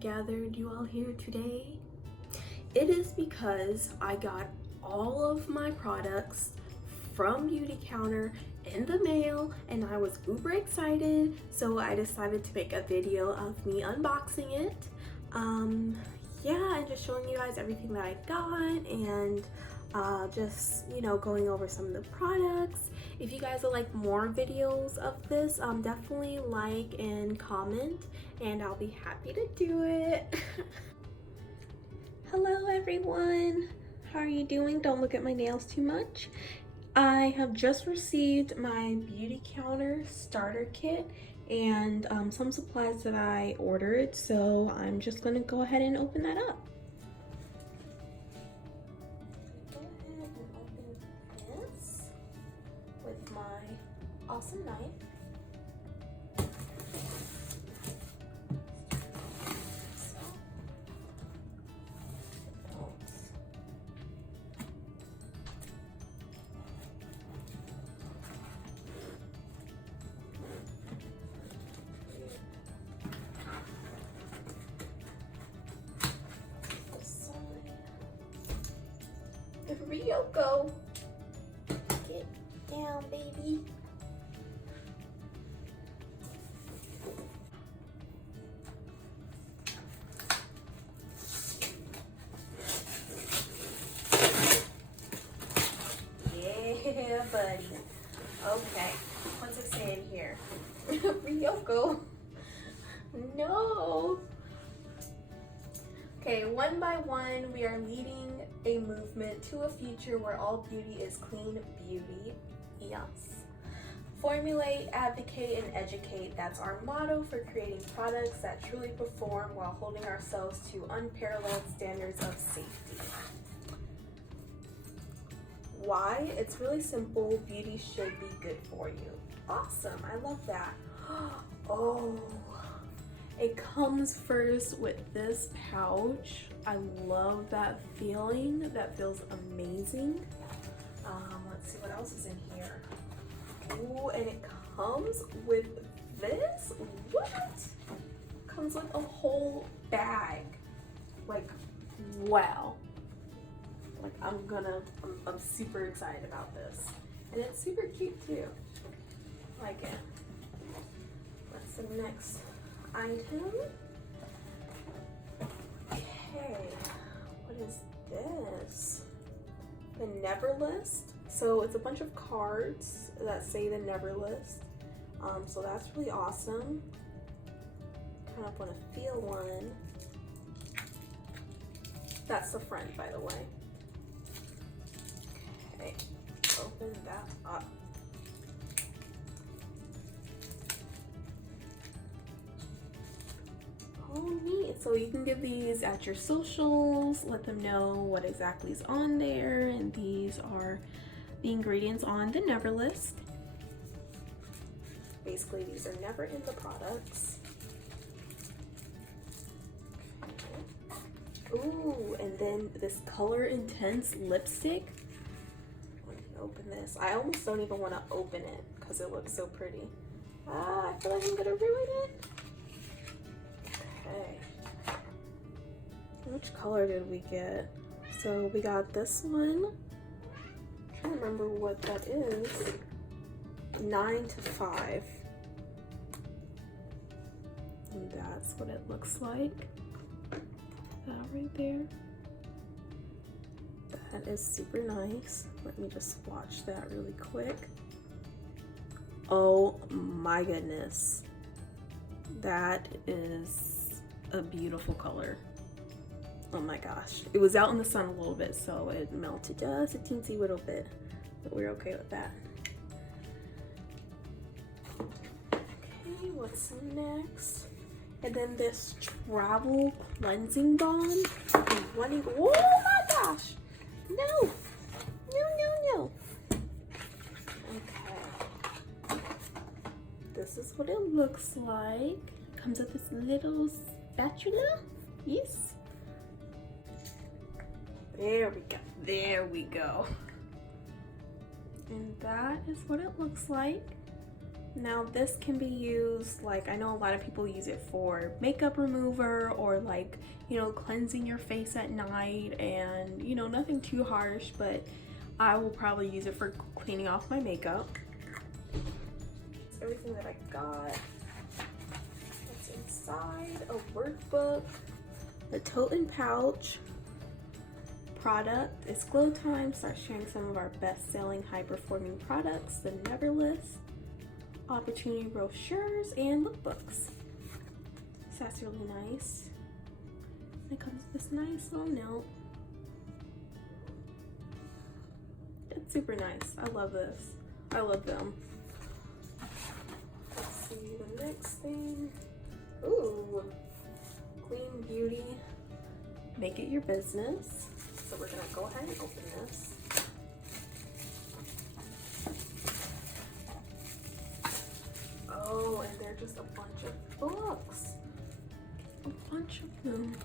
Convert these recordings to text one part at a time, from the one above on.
gathered you all here today? It is because I got all of my products from BeautyCounter in the mail and I was uber excited, so I decided to make a video of me unboxing it. Yeah, and just showing you guys everything that I got and just, you know, going over some of the products. If you guys would like more videos of this, definitely like and comment and I'll be happy to do it. Hello everyone, how are you doing? Don't look at my nails too much. I have just received my BeautyCounter starter kit and some supplies that I ordered, so I'm just gonna go ahead and open that up. Go ahead and open this with my awesome knife. Rio, go. Get down, baby. Yeah, buddy. Okay, what's it saying here? Rio, go. No. Okay, one by one, we are leading a movement to a future where all beauty is clean beauty. Yes. Formulate, advocate, and educate. That's our motto for creating products that truly perform while holding ourselves to unparalleled standards of safety. Why? It's really simple. Beauty should be good for you. Awesome. I love that. Oh. It comes first with this pouch. I love that feeling. That feels amazing. Let's see what else is in here. Ooh, and it comes with this. What? Comes with a whole bag. Like, wow. Like, I'm super excited about this. And it's super cute too. Like it. What's the next item? Okay, what is this? The Never List. So it's a bunch of cards that say the Never List. So that's really awesome. Kind of want to feel one. That's the front, by the way. Okay, open that up. Oh, neat. So you can give these at your socials, let them know what exactly is on there, and these are the ingredients on the Never List. Basically, these are never in the products. Okay. Ooh, and then this Color Intense lipstick. I can open this. I almost don't even want to open it because it looks so pretty. I feel like I'm gonna ruin it. Okay. Which color did we get? So we got this one. I'm trying to remember what that is. 9 to 5. And that's what it looks like. That right there. That is super nice. Let me just swatch that really quick. Oh my goodness. That is a beautiful color. Oh my gosh. It was out in the sun a little bit, so it melted just a teensy little bit, but we're okay with that. Okay, what's next? And then this Travel Cleansing Balm. Oh my gosh! No! No. Okay. This is what it looks like. Comes with this little spatula. Yes. There we go. There we go. And that is what it looks like. Now this can be used, like, I know a lot of people use it for makeup remover or like, you know, cleansing your face at night, and you know, nothing too harsh, but I will probably use it for cleaning off my makeup. That's everything that I got. What's inside? A workbook, a tote and pouch. Product is Glow Time. Start sharing some of our best-selling high-performing products, the Never List, opportunity brochures, and lookbooks. So that's really nice. It comes with this nice little note. It's super nice. I love this. I love them. Let's see the next thing. Ooh, Clean Beauty. Make it your business. So we're gonna go ahead and open this. Oh, and they're just a bunch of books. A bunch of them.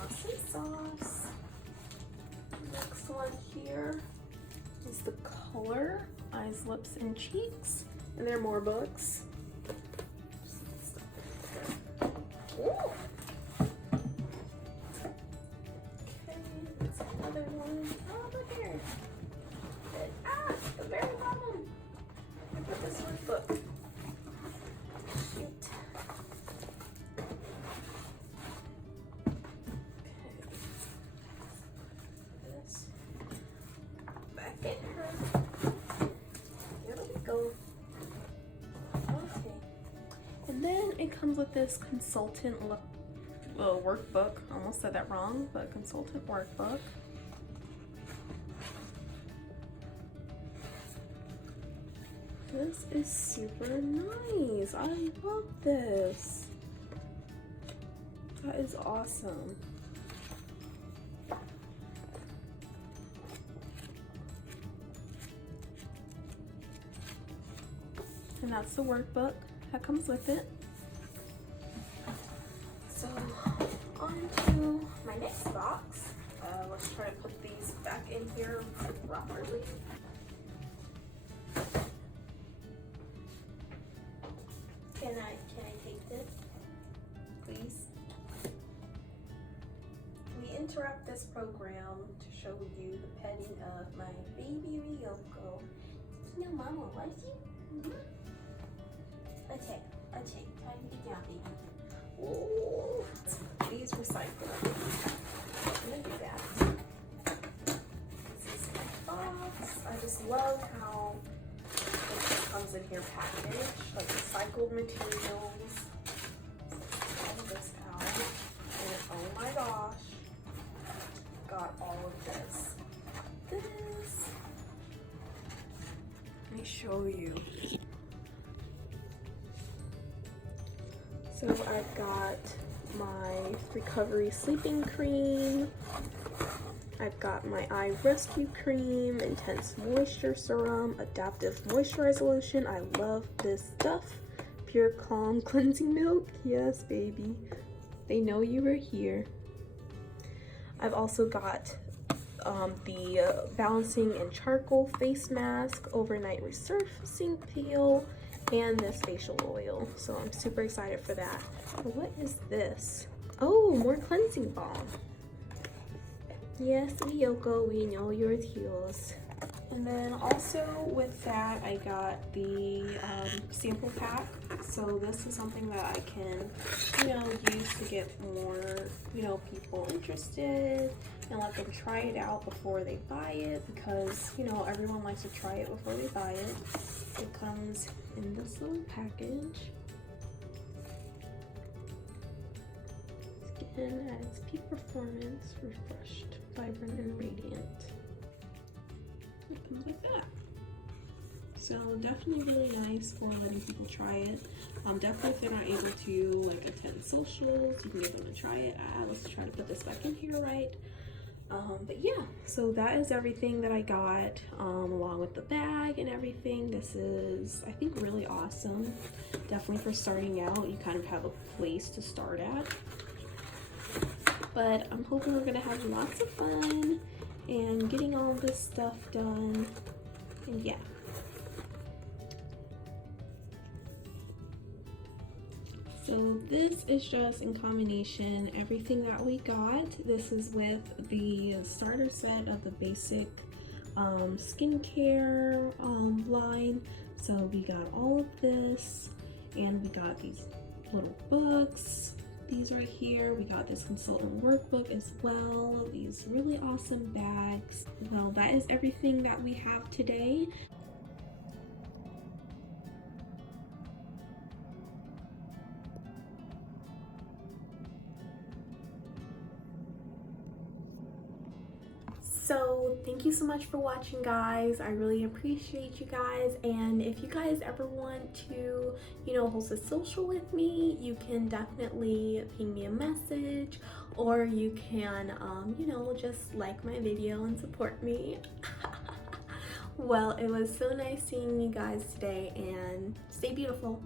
Awesome sauce. Next one here is the color Eyes, Lips, and Cheeks. And there are more books. Ooh. Okay, there's another one. Oh, look here. The very bottom. I put this workbook. Shoot. Okay. This back in her. Here we go. Okay. And then it comes with this consultant workbook. I almost said that wrong, but consultant workbook. This is super nice. I love this. That is awesome. And that's the workbook that comes with it. So on to my next box. Let's try to put these back in here properly. Can I take this, please? We interrupt this program to show you the petting of my baby Ryoko. You know Mama loves you? Mm-hmm. Okay, time to get down, baby. Ooh, these recycle. I'm gonna do that. This is my box. I just love how it comes in here packaged, like recycled materials. All of this out. And oh my gosh, got all of this. Let me show you. So I've got my recovery sleeping cream. I've got my eye rescue cream, intense moisture serum, adaptive moisturizer lotion. I love this stuff. Pure Calm cleansing milk. Yes, baby. They know you were here. I've also got the balancing and charcoal face mask, overnight resurfacing peel, and this facial oil. So I'm super excited for that. But what is this? Oh, more cleansing balm. Yes, Ryoko, we know your tears. And then also with that, I got the sample pack. So this is something that I can, you know, use to get more, you know, people interested and let them try it out before they buy it, because, you know, everyone likes to try it before they buy it. It comes in this little package. Skin at its peak performance, refreshed, vibrant, and radiant. It comes like that. So definitely really nice for letting people try it. Definitely if they're not able to like attend socials, you can get them to try it. Let's try to put this back in here right. But yeah, so that is everything that I got, along with the bag and everything. This is, I think, really awesome. Definitely for starting out, you kind of have a place to start at. But I'm hoping we're gonna have lots of fun and getting all this stuff done. And yeah, So this is just in combination everything that we got. This is with the starter set of the basic skincare line. So we got all of this, and we got these little books, these right here. We got this consultant workbook as well, these really awesome bags. Well, that is everything that we have today. So thank you so much for watching, guys. I really appreciate you guys, and if you guys ever want to, you know, host a social with me, you can definitely ping me a message, or you can you know, just like my video and support me. Well, it was so nice seeing you guys today, and stay beautiful.